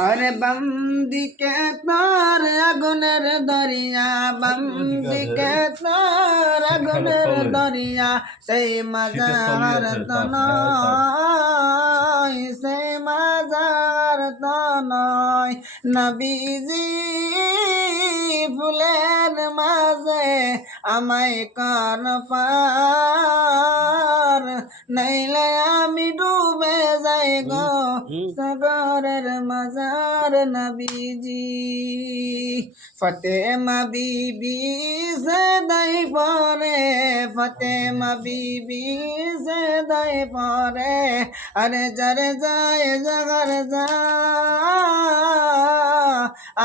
अरे बंदी के तार अगुनर दरिया बंदी के तार अगुनर दरिया से मजार तनय से मजार तनय नबीजी ফুলের মাঝে আমায় কান পার নাইলে আমি ডুবে যাই গো সাগরের মাজার নবীজি ফতেমা বিবি সদাই পরে ফতেমা বিবি সদাই পরে আরে যারে যায় জাগর যা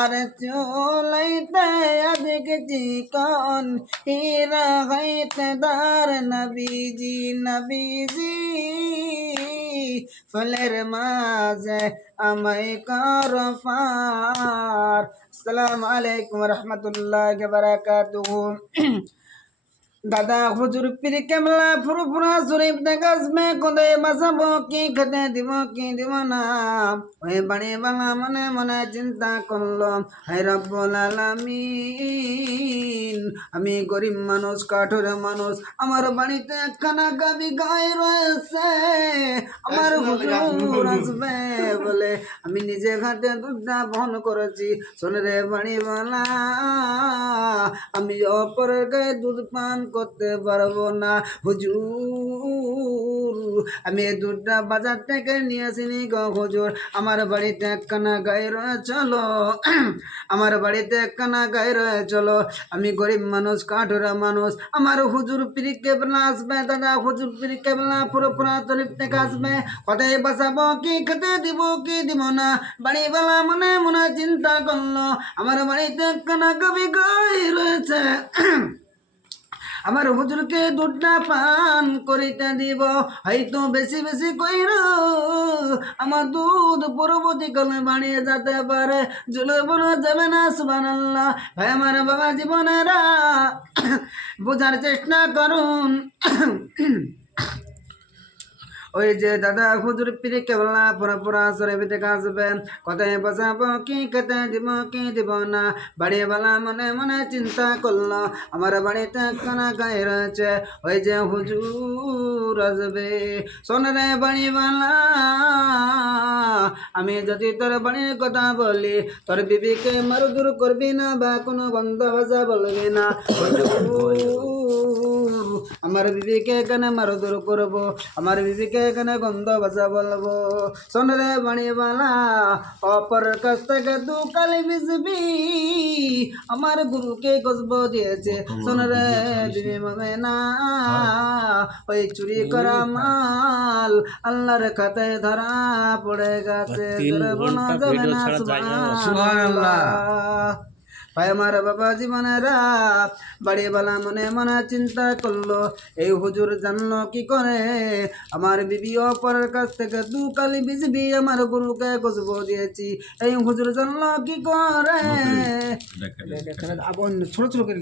আরে চলাইতে আদিক চিকন হীরা হইতে দার নবীজি নবীজি ফুলের মাঝে আমায় কর পার। আসসালামু আলাইকুম রহমতুল্লাহি ওয়া বারাকাতুহু। দাদা হুজুর পীর কেবলা ফুরফুরা শরীফ দেখাস মে কোদে বাসাবো কি খেতে দিব কি দিব না ওই বাড়ি বাংলা মনে মনে চিন্তা করলো হে রব্বুল আলামিন আমি গরিব মানুষ কাঠুর মানুষ আমার বাড়িতে একখানা গাবি গাই রয়েছে আমার হুজুর আসবে বলে আমি নিজে ঘাটে দুধটা বহন করেছি শোনে রে বাড়ি বাংলা আমি অপরের গায়ে দুধ পান করতে পারবো না হুজুর আমি দুধটা বাজার থেকে নিয়ে আসিনি গো হুজুর আমার বাড়িতে একখানা গাই রয়ে চলো আমার বাড়িতে একখানা গাই রয়ে চলো আমি গরিব মানুষ কাঠুরা মানুষ আমার হুজুর পীর কেবলা আসবে দাদা হুজুর পীর কেবলা পুরোপুরা তরিফ থেকে আসবে কোথায় বাসাবো কি খেতে দিব কি দিব না বাড়িওয়ালা মনে মনে চিন্তা করলো আমার বাড়িতে একখানা গাবি গাই রয়েছে আমার হুজুরকে দুধটা পান করিতে দিব হয়তো বেশি বেশি কইর আমার দুধ পরবর্তীকালে বাড়িয়ে যেতে পারে জুলবন যাবে না সুবহানাল্লাহ। ভাই আমার বাবা জীবনেরা বোঝার চেষ্টা করুন ওই যে দাদা হুজুর পীর কেবলা পুরা শরীফ থেকে আসবে কোথায় বসাবো কি খেতে দিব কি দিব না বাড়িওয়ালা মনে মনে চিন্তা করলো আমার বাড়িতে একখানা গাই রয়েছে ওই যে হুজুর আসবে শোনে রে বাড়িওয়ালা আমি যদি তোর বাড়ির কথা বলি তোর বিবিকে মারধর করবি না বা কোনো বন্ধ ভাষা বলবি না আমার বিবিকে এখানে মারধর করবো আমার বিবিকে এখানে গন্ধ ভাষা বলবো শোন রে বাড়িওয়ালা অপরের কাছ থেকে দু কালি বিজবি আমার গুরুকে গজব দিয়েছে শোন রে দিবি মনে না ওই চুরি করা মাল আল্লাহর খাতায় ধরা পড়ে গেছে যাবে না সুবহানাল্লাহ। ভাই আমার বাবা জীবনেরা বাড়িওয়ালা মনে মনে চিন্তা করলো এই হুজুর জানলো কি করে আমার বিবি অপরের কাছ থেকে দু কালি বিজবি আমার গুরুকে গজব দিয়েছি এই হুজুর জানলো কি করে ছোট ছোট